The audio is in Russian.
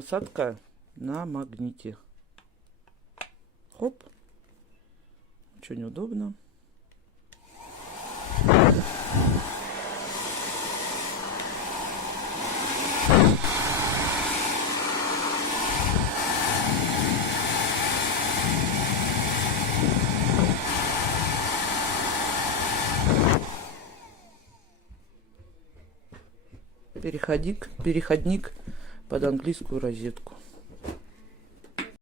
насадка на магните. Хоп. Очень удобно. Переходник под английскую розетку.